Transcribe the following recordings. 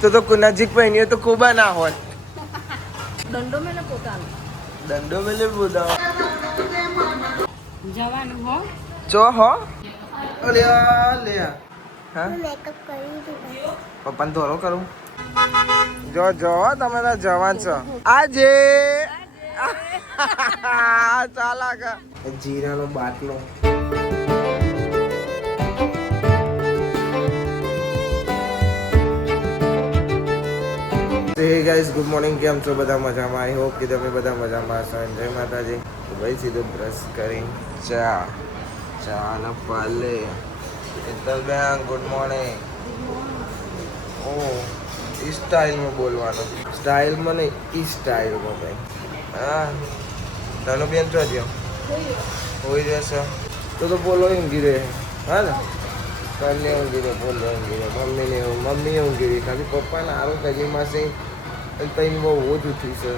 તો નજીક પહેરીએ તો ખૂબ ના હોત. દંડો મેલે પોતાનો દંડો મેલે પોતાનો જવાનું હો ચો હો અલ્યા લે હા મેકઅપ કરી દીધો. પપ્પાને ધોરો કરું. જો જો તમે તો જવાન છો આજે ચાલાક જીરાનો બાટલો. હે ગાઈસ ગુડ મોર્નિંગ. કેમ છો બધા? મજામાં? આઈ હોપ કે તમે બધા મજામાં હશો. જય માતાજી. ભાઈ સીધો બ્રશ કરી ચા ના પાલે ઇતલ બેન ગુડ મોર્નિંગ. ઓ ઈ સ્ટાઇલમાં બોલવાનું. સ્ટાઇલમાં નહીં ઈ સ્ટાઇલમાં ભાઈ. હા તનો બેન તો જ હોઈ જશે તો બોલો ઊંઘી રહે. હા ને કાલે ઊંઘી રહે, બોલો ઊંઘી રહે. મમ્મીને ઊંઘી રહી. ખાલી પપ્પાને આરો કરી માસે તઈને બહુ ઓછું થઈ છે.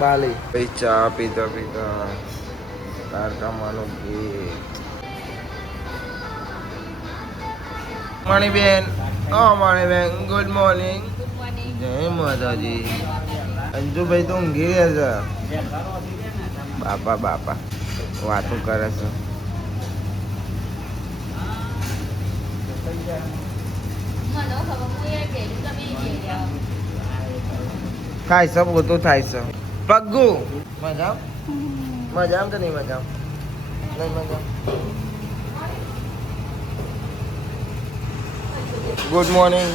બાલી ભાઈ ચા પીતા પીતા તારકામાનું ગીત. Maniben Maniben good morning. જય માતાજી. અંજુભાઈ તો ઊંઘી રહ્યા છે. બાપા બાપા વાતો કરે છે. થાય છે બધું થાય છે. પગ્ગુ મજા મજા કે નહીં મજા? નહીં મજા. Good morning.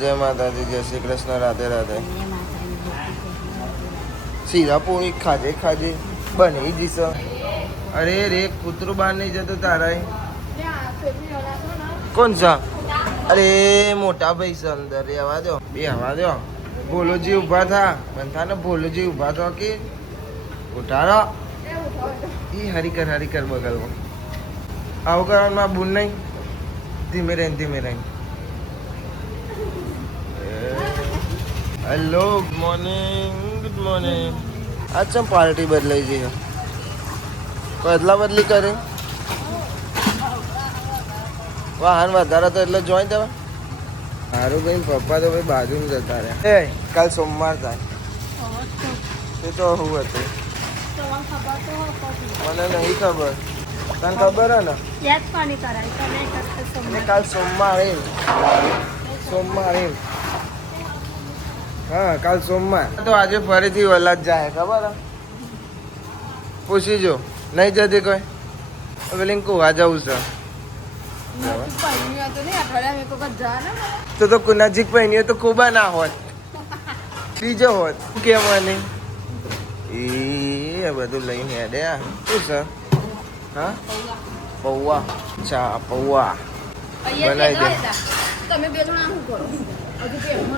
જય માતાજી. જય શ્રી કૃષ્ણ. રાધે રાધે. સીધા પોળી ખાજે ખાજે બની જશે. અરે રે કૂતરું બહાર નહીં જતો તારા. કોણ છે? અરે મોટા ભાઈ છે અંદર. રહેવા દો બે હવા દો. ભોલોજી ઊભા થા. બંથાને ભોલોજી ઊભા થો કે ઉઠારો. ઈ હરી કર બગલમાં આવું કરવાનું બુન નહીં. ધીમે રહીને ધીમે રહીને. Hello good morning. Good morning. આજ ચમ પાર્ટી બદલાઈ જઈએ? બદલા બદલી કરે. વાહન વધારે તો એટલે જોઈ દેવા. સારું ભાઈ પપ્પા તો ભાઈ બાજુમાં જતા રહ્યા. એ કાલ સોમવાર થાય એ તો હું હતું મને નહીં ખબર. તને ખબર હે ને? કાલ સોમવાર હા કાલ સોમવાર તો આજે ફરીથી વલાદ જાય ખબર હે? પૂછી જો નહીં જતી કોઈ પેલી કુવા જવું છે તો નજીક પહેરીએ તો ખૂબ ના હોત. બીજો હોત કે મને એ બધું લઈને હેડે. શું છે? હા પૌવા ચા પૌવા બનાવી દે. તમે બે જણા શું કરો? હજુ પેલું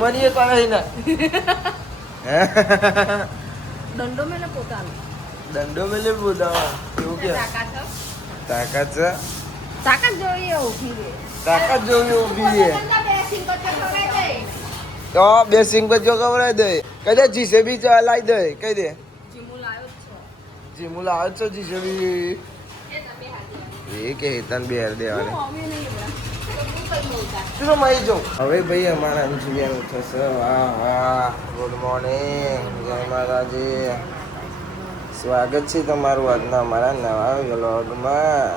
મને એ કરે ને દંડો મેલે પોતાનો દંડો મેલે બોલાવા એવું કે તાકાત છે. તાકાત જોઈએ ઊભી રે. તાકાત જોવી ઊભી છે તો બે સિંગ બચ્ચો ખવડાવી દે. કહી દે જીસેબી લાવી દે. કહી દે જીમુલ આવે છો જીસેબી એ કે હેતન બેર દેવાને ચલો મળી જાઉં. હવે ભાઈ અમારા અંજલિયાનું થશે. વાહ વાહ ગુડ મોર્નિંગ. જય માતાજી. સ્વાગત છે તમારું આજના અમારા નવા વ્લોગમાં.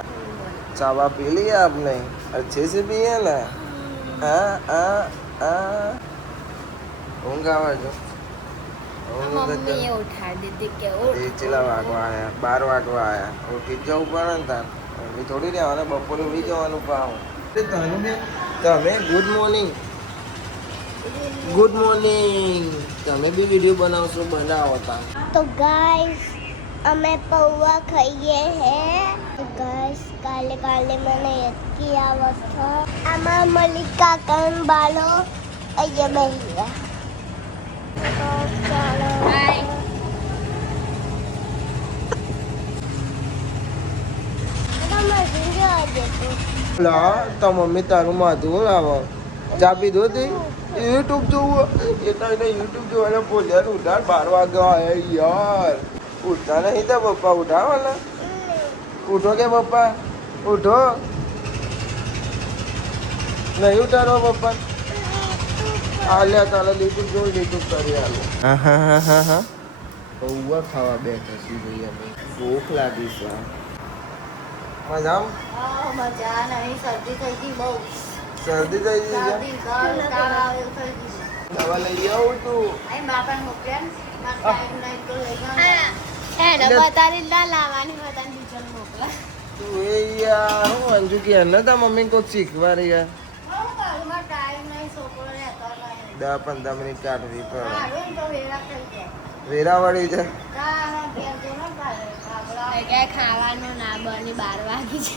ચાવા પી લીએ આપને? अच्छे से पिए ना? हाँ हाँ हाँ ઊંઘ આવે છે. મમ્મીએ ઉઠાડી દીધી કે એ ચેલા વાગવા આવ્યા? 12 વાગવા આવ્યા. ઉઠી જ જવું પડે ને તાર. એ થોડી રહેવાને બપોરે ઉઈ જવાનું પાવું. તમે ગુડ મોર્નિંગ. Good morning. તમે બી વિડીયો બનાવશો? બનાવો તા. તો ગાઈસ અમે પૌવા ખાઈએ હે. ગાઈસ કાલે મને યદકી આવત હતો. આમાં મલિકા કન બાલો અહીંયા બેસી ગયા. તો ચાલો લા તો મમ્મી તારું માથું લાવો. ચા પીધો તે યુટ્યુબ જોવું એટલે યુટ્યુબ જોવાના બોલ્યા ઉઠાડ 12 વાગ્યા યાર. ઉઠતા નહીં તો પપ્પા ઉઠાવવાના. ઉઠો કે પપ્પા ઉઠો નહીં ઉઠાડો પપ્પા આલ્યા તાલે લીધું જોઈ લીધું કરી આલો હા હા હા હા હા પૌવા ખાવા બેઠા છીએ ભાઈ અમે ભૂખ લાગી છે મજામાં મજા નહીં, શરદી થઈ ગઈ બહુ. શરદી થઈ ગઈ છે દવા લઈ આવું તું એને બતાવી ના લાવવાની, બધાને બીજાને મોકલા. તું એ યાર હું અંજુ કે ને તા મમ્મી કોક શીખવા રહી યાર ટાઈમ નહીં, છોકરો રહેતો નહીં. 10-15 મિનિટ કાઢવી પડે હારું ને તો વેરા થઈ જાય. વેરા વળી છે ક્યાંય ખાવાનું ના બની 12 વાગી છે.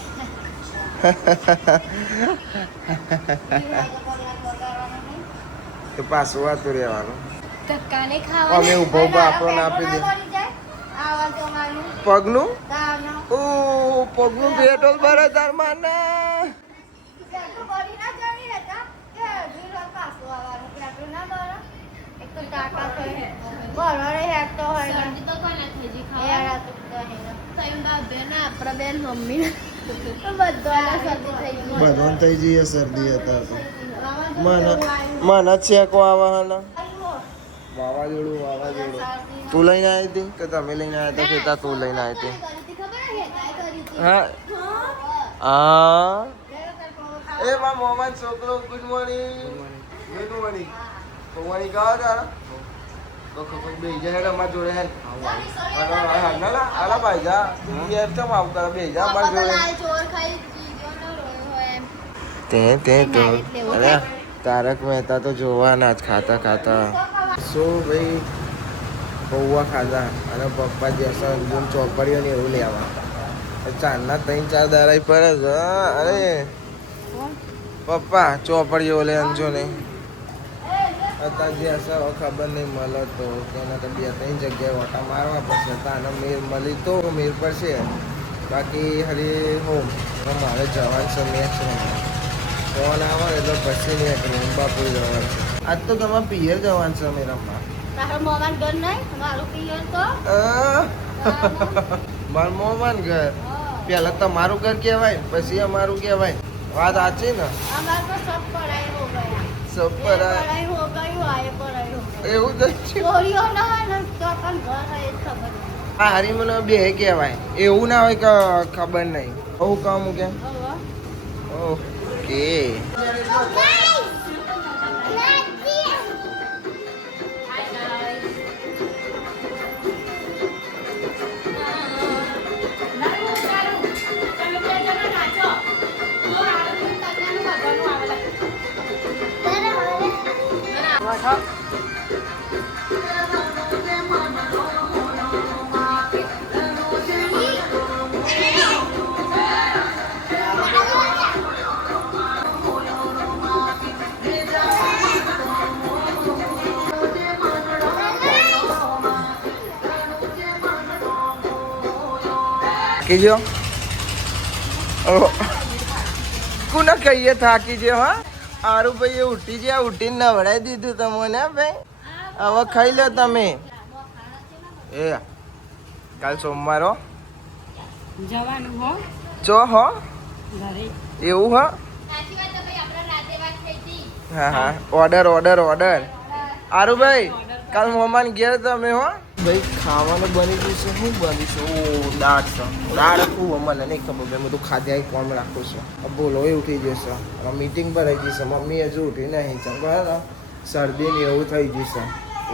તો પાછું વાતું રહેવાનું ધક્કાને અમે ખાવાનું. ઊભો ઊભો આપણો ના આપી દે પગનું ઓ પગનું પેટ્રોલ ભરે તાર માના બધાને થઈ જઈએ શરદી અત્યારે તો મને ચેકો આવે હને વાવાઝોડું તું લઈને આવી હતી કે તમે લઈને આવ્યા હતા કે તું લઈને આવી હતી હા હા એ માં મોહમ્મદ છોકરો ગુડ મોર્નિંગ પૌવાની કહો તારા તો બે જાય અમાર જોડે હે આલા ભાઈ જા યાર કેમ આવતા બે જા અમાર જોડે તે તો અરે તારક મહેતા તો જોવાના જ ખાતા ખાતા શું ભાઈ પૌવા ખાધા અને પપ્પા જેસા ચોપડીઓ ને એવું લેવા ચારના 3-4 દાડા પડે છે અરે પપ્પા ચોપડીઓ લે અંજો ને અત્યારે જે હશે ખબર નહીં મળે તો તેના તો 2-3 જગ્યાએ ઓટા મારવા પડશે તાને મેર મળી તો મેર પડશે બાકી હરી હોમ મારે જવાનું છે મેચ ફોન આવે એટલે પછી નહીં બાપુ જવાનું છે આજ તો તમે પિયર જવાનું છે અમે રમવા મારું મોમાન ઘર પેલા તમારું ઘર કહેવાય પછી અમારું કહેવાય વાત સાચી ને સબ પર એવું જ છે આ હરી મને બે કહેવાય એવું ના હોય કે ખબર નહીં બહુ કામ કે ઓકે કીજો કોને કહીએ થાકી છે હા આરું ભાઈ ઉઠી છે ઉઠીને નવડાવી દીધું તમને ભાઈ હવે ખાઈ લો તમે એ કાલ સોમવાર હો જવાનું હો ચો હો ઘરે એવું હો હા હા ઓર્ડર આરું ભાઈ કાલ મહેમાન ઘેર તમે હો ભાઈ ખાવાનું બની ગયું છે શું બની છે ઓ દાળ છે દાળ ખૂબ મને નહીં ખબર ભાઈ બધું ખાધ્યા કોણ રાખું છું બોલો એ ઉઠી જશે મીટિંગ પર રહી જશે મમ્મી હજુ ઉઠી નહીં છે બરાબર શરદી ને એવું થઈ જશે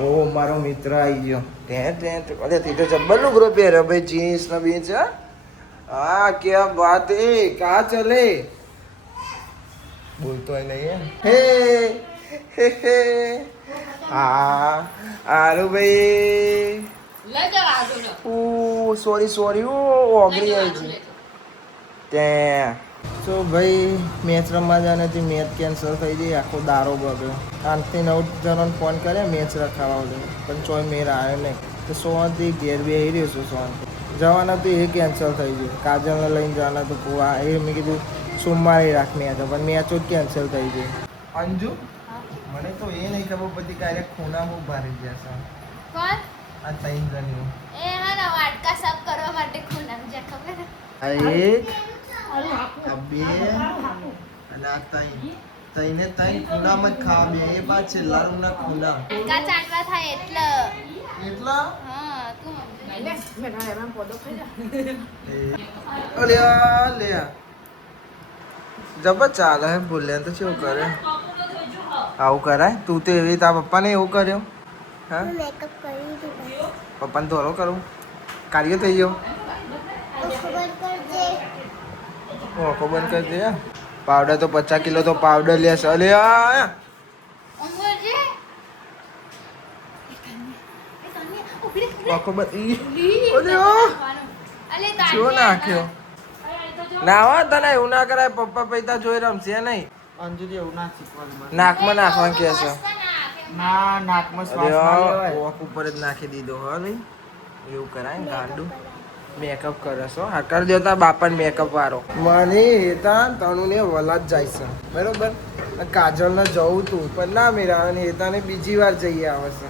ઓ મારો મિત્ર આવી ગયો ત્યાં અરે તે તો જબ્બરનું ગ્રુપ પહેરે ભાઈ જીન્સ ને બીન્સ હા ક્યાં વાત એ કા ચલે બોલતો નહીં હે હા આરું ભાઈ સોરી ઓગળી આવી છે ત્યાં તો ભાઈ મેચ રમવા જવાથી મેચ કેન્સલ થઈ ગઈ આખો દારો બગ્યો 8-9 જણોને ફોન કર્યા મેચ રખાવા દે પણ ચોય મેર આવ્યો નહીં તો સોનથી ઘેર બેસી રહ્યો છું સોનથી જવાના તો એ કેન્સલ થઈ ગયું કાજલને લઈને જવાના તો આ એ મેં કીધું સોમવારે રાખ મેચ પણ મેચો જ કેન્સલ થઈ ગઈ અંજુ મને તો એ નહીં ખબર પડતી કે આ ખૂણા બહુ ભારે ગયા છે કોણ આ 3 જણનું એ હા વાટકા સાફ કરવા માટે ખૂણા છે ખબર આ એક, આ બે અને આ ત્રણ. ત્રણે ત્રણ ખૂણામાં જ ખાવા બે. એ બાદ છે લાલુના ખૂણા. કા ચાટવા થાય એટલે એટલા હા તું લે મેં ના એમાં પોદો ખાઈ જા અલ્યા લે જબર ચાલે હે બોલે તો શું કરે આવું કરાય તું તો એવી તારા પપ્પાને એવું કર્યો હા મેકઅપ કરી દીધો પપ્પાને ધોરો કરું કાર્ય થઈ ગયો ખબર કરજે ઓખો બંધ કરી દે પાવડર તો 50 કિલો તો પાવડર લેશે અલ્યા અંગોરજે ઓખો બંધ અલ્યા અલે શું નાખ્યો ના હો તને એવું ના કરાય પપ્પા પૈતા જોઈ રમશે નહીં અંજલિ એવું ના શીખવાનું નાકમાં નાખવાનું કે છે ના નાકમાં શ્વાસ ના લેવાય ઓખ ઉપર જ નાખી દીધો હો નહીં એવું કરાય ને ગાંડું મેકઅપ કરે છો હા કરી દેતા બાપાને મેકઅપ વાળો મને હેતા તણુને વલાદ જાય છે બરોબર કાજલને જવું તું પણ ના મેરા અને હેતાને બીજી વાર જઈએ આવે છે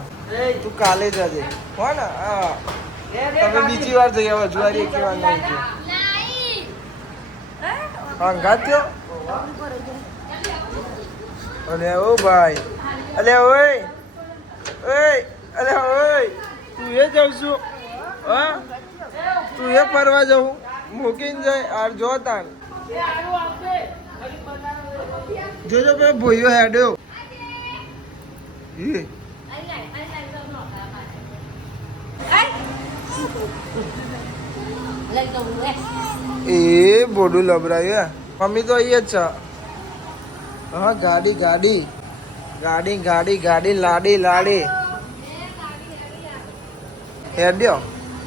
તું કાલે જજે હો ને હા તમે બીજી વાર જઈ આવો જુવારી એક વાર નહીં ગયો અંગાત થયો અલે ઓ ભાઈ અલે ઓય ઓય અલે ઓય તું એ જાવ છું હા તું એ ફરવા જવું મૂકીને જાય આર જો તાન જોજો પેલો ભોયો હેડ્યો એ બોડું લબરાયું મમ્મી તો અહીંયા જ છે હા ગાડી ગાડી ગાડી ગાડી ગાડી લાડી લાડી હેડ્યો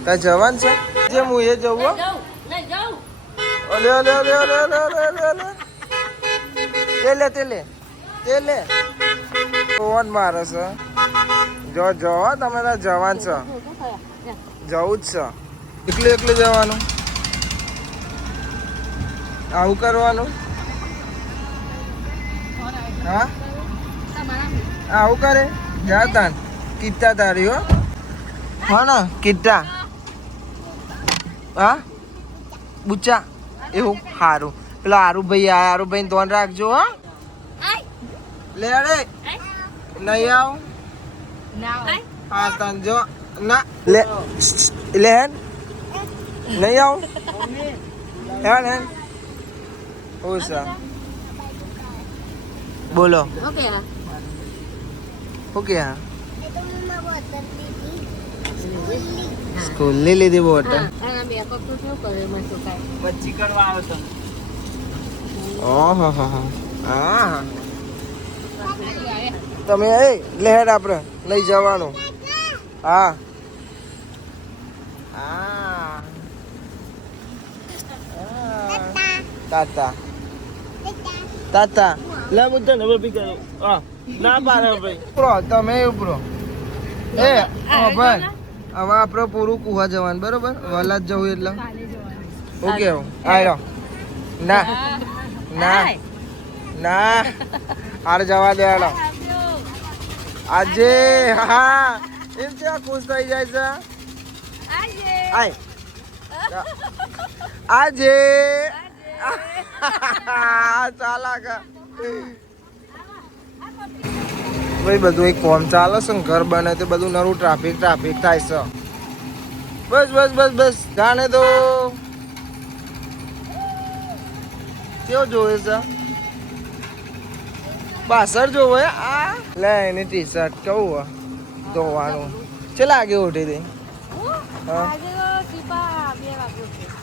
તાર જવાન છે જે હું એ જવું હો અલે અલે અલે અલે અલે અલે અલે તે લે કોણ મારે છે જો જો તમે તાર જવાન છો જવું જ છે એકલું જવાનું આવું કરવાનું હા આવું કરે જા તાન કિત્તા તારી હો ને કિત્તા હા બુચ્ચા એવું સારું પેલો આરુભાઈ ધોન રાખજો હો લે અરે નહીં આવ હા તાન જો ના લે લે હેન નહીં આવ હેન હેન ઓસા બોલો ઓકે ઓકે હા સ્કૂલ ની લીધી બોટલ મેકઅપ તો શું કરે એમાં શું કાંઈ પછી કરવા આવે છે ઓહો હો હા તમે એ લહેર આપણે લઈ જવાનું હા હા તાતા તાતા લે મુદ્દે ને બી કરો હા ના પાડે ભાઈ પ્રો તમે ઉપરો એ ભાઈ હવે આપણે પૂરું કુવા જવાનું બરોબર વલાદ જવું એટલે ઓકે આયો ના ના ના હાર જવા દે હાલો આજે હા એમ છે ખુશ થઈ જાય છે આય આજે ચાલાક ભાઈ બધું એક કોમ ચાલે છે ને ઘર બને તો બધું નરું ટ્રાફિક થાય છે બસ બસ બસ બસ જાણે તો કેવું જોવે છે પાછળ જોવે આ લે એની ટી શર્ટ કેવું ધોવાનું છે લાગે ઉઠી હતી હા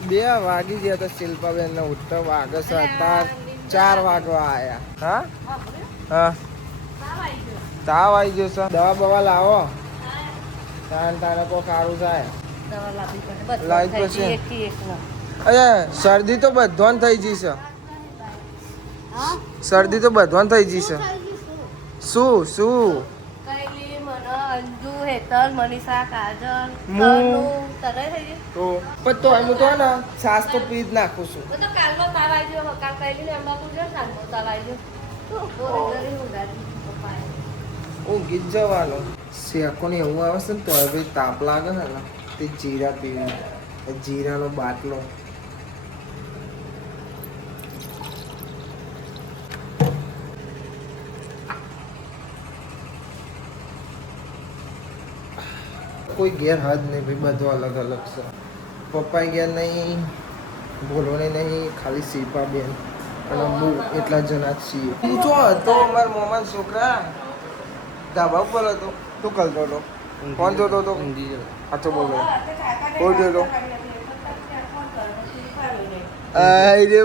2 વાગી ગયા તો શિલ્પાબેન ને ઉઠતા વાગે છે અત્યારે 4 વાગવા આયા હા હા તાવ આવી ગયો છે દવા બવા લાવો તાને કોઈ સારું થાય લાવી પછી અરે શરદી તો બધોન થઈ ગઈ છે શરદી તો બધોન થઈ ગઈ છે શું શું કઈલી મને અંજુ હેતલ મનીષા કાજલ હું. તને થઈ ગઈ તો પણ તો હું તો ને છાસ તો પી જ નાખું છું તો કાલનો તાવ આવી ગયો કાલ કઈલી ને અંબાપુર જો કાલનો તાવ આવી ગયો તો ઘરે ઉડાડી પપ્પાએ ઊંઘી જ જવાનું શેકોને એવું આવે છે ને તો હવે તાપ લાગે છે ને તે જીરા પીવું જીરાનો બાટલો કોઈ ઘેર હાથ નહીં ભાઈ, બધું અલગ અલગ છે. પપ્પા ઘેર નહીં, ભોલોને નહીં, ખાલી શિલ્પા બેન અને હું એટલા જણા જ છીએ. તું જો હતો મારા મોમાં છોકરા ધાબા ઉપર હતો, તું કરતો હતો, કોણ જોતો હતો? આચો બોલો, કોણ જોતો? આય રે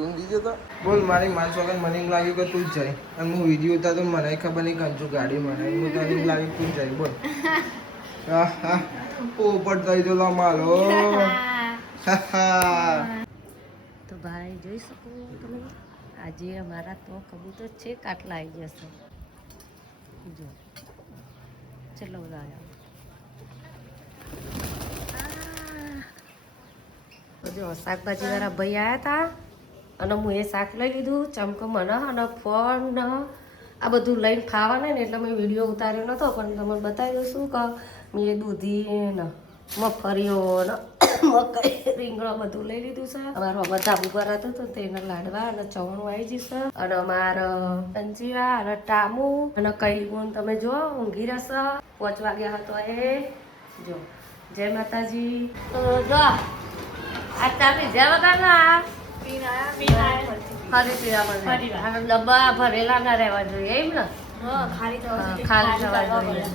ઊંઘી જતો. બોલ, મારી માન છોકરાને મને એમ લાગ્યું કે તું જ જાય, અને હું વિડીયો ઉતારતો મને ખબર નહીં કંચું ગાડી મને હું તને એમ લાગ્યું તું જ જાય. બોલ હા હા પોપટ થઈ ગયો મારો. તો ભાઈ જોઈ શકો તમે, આજે અમારા તો કબૂતર છે કાટલા આવી જશે. જો ચલો બધા આવ્યા. જો શાકભાજી વાળા ભાઈ આવ્યા હતા અને હું એ શાક લઈ લીધું. ચમકો મને અને ફોન આ બધું લઈને ખાવાના ને એટલે મેં વિડીયો ઉતાર્યો નહોતો, પણ તમને બતાવી દઉં શું કે મેં દૂધી ને મગફળીઓ ને મકાઈ રીંગણો બધું લઈ લીધું છે. અમારું અમારા ધાબુ પર હતું તો તેના લાડવા અને ચવણું આવી જશે. અને અમારા અંજીરા અને ટામુ અને કઈ ગુણ તમે જો ઊંઘી રહેશે. 5 વાગ્યા હતો એ. જો જય માતાજી. તો જો આ ચા પીધા વગરના ફરી પીવા ડબ્બા ભરેલા ના રહેવા જોઈએ એમ ને, ખાલી થવા જોઈએ.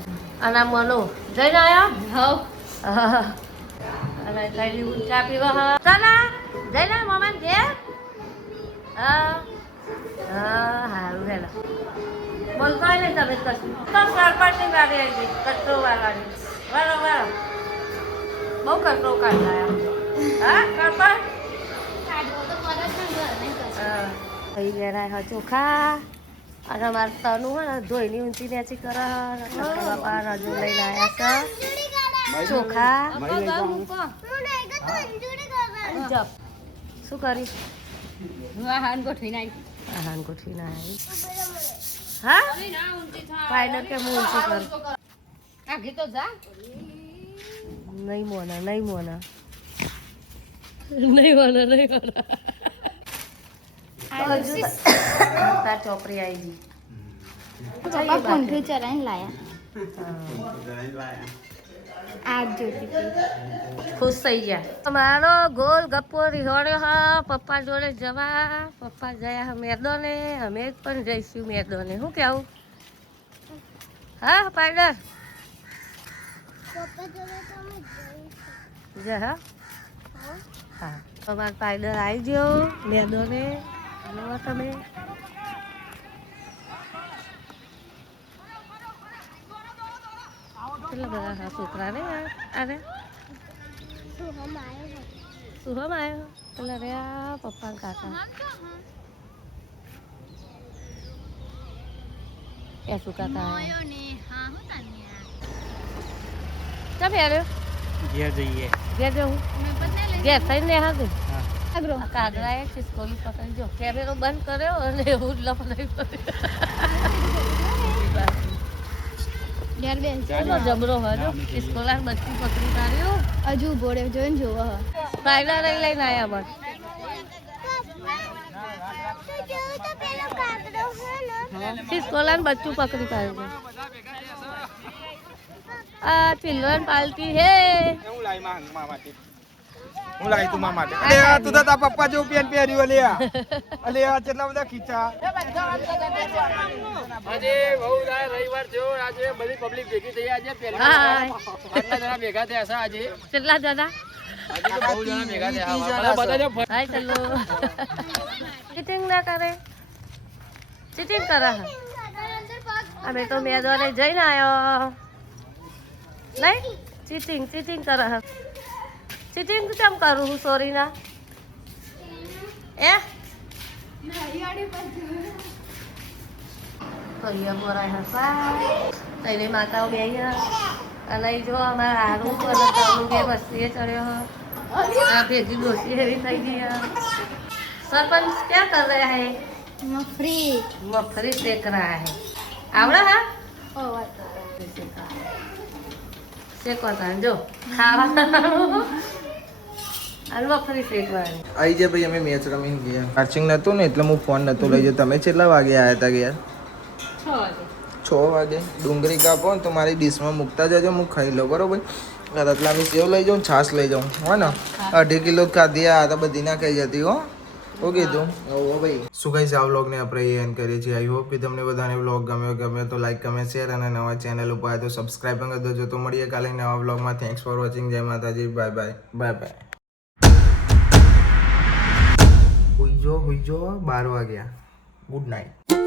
અને મનો જઈને આવ્યા અને કઈ ચા પીવા ચાલા જઈને મમ્મી ઘેર. હા સારું હેલા બોલતો નહીં તમે કશું તો સરપંચની ગાડી આવી ગઈ, કચરો વાળવાની. બરોબર બહુ કચરો કાઢાયા. હા સરપંચ થઈ ગયા ચોખા અને અમારે તનું હોય ને ધોઈની ઊંચી નેચી કરે. બાપા રજુ લઈને આવ્યા છે ચોખા. શું કરી હાન ગોઠવીને આવી. હા ફાઈનલ કે હું ઊંચી કરું નહીં મોના નહીં મોના નહીં મોના ચોપડી આવી ગઈ. ખુશ થઈ ગયા. મારો ગોલ ગપ્પો રીહોડ્યો હા પપ્પા જોડે જવા. પપ્પા ગયા મેદાને, અમે પણ જઈશું મેદાને. શું કેવું? હા પાયડર જા. હા હા તમારે પાયડર આવી ગયો મેદાને. તમે કેટલા બધા છોકરા ને અરે સુહમ આવ્યો પેલા રે પપ્પા કાકા એ શું કાકા ચા આવ્યો ઘેર જઈએ. ઘેર જવું ઘેર થઈને હતું કાગડા એક ખિસકોલી પકડી જો કેમેરો બંધ કર્યો અને એવું જ લપડાઈ પડ્યો. જબરો હતો ખિસકોલા બચ્ચી પકડી પાડ્યો. હજુ બોડે જોઈને જોવો ફાયદા લઈ લઈને આવ્યા બસ. ખિસકોલા બચ્ચું પકડી પાડ્યું. આ ચિલ્ડ્રન પાર્ટી હે. હું લાવી તું મારા માટે. અલે તું તો તારા પપ્પા જેવું પેન પહેર્યું. અલે અલે કેટલા બધા ખીચા. આજે બહુ રવિવાર થયો. આજે બધી પબ્લિક ભેગી થઈ. આજે પહેલા આટલા જણા ભેગા થયા છે. આજે કેટલા દાદા આજે તો બહુ જણા ભેગા થયા. બધા હાય ચલો. ચીટિંગ ના કરે, ચીટિંગ કરે. અમે તો મેદાને જઈને આવ્યો નહીં. ચીટિંગ કરે. ચીટિંગ કેમ કરું હું? સોરી ના એ ફરિયા બોરાય હસા તઈને માતાઓ બે અને જો અમારા હારું બે વસ્તીએ ચડ્યો. આ ભેગી ડોસી એવી થઈ ગઈ. સરપંચ क्या कर रहा है? मफरी सेक रहा है. आवड़ा है શેકવા જો ખાવા મફરી શેકવાની. આવી જાય ભાઈ. અમે મેચ રમી ગયા. ચાર્જિંગ નતું ને એટલે હું ફોન નતો લઈ ગયો. તમે કેટલા વાગે આવ્યા હતા યાર? 6 વાગે. 6 વાગે ડુંગળી કાપો ને તો મારી ડીશમાં મૂકતા જજો, હું ખાઈ લઉં બરોબર. રતલામી સેવ લઈ જાઉં, છાશ લઈ જાઉં, હો ને 2.5 કિલો ખાધી આ તો બધી ના ખાઈ જતી હો. ઓકે તું ભાઈ શું કહીશ, આ વ્લોગને આપણે એન્ડ કરીએ છીએ. આઈ હોપ કે તમને બધાને વ્લોગ ગમ્યો તો લાઈક કમેન્ટ શેર અને નવા ચેનલ ઉપર આવે તો સબસ્ક્રાઈબ પણ કરી દેજો. તો મળીએ કાલે નવા વ્લોગમાં. Thanks for watching. જય માતાજી. Bye bye bye bye. હુઈ જો 12 વાગ્યા. Good night.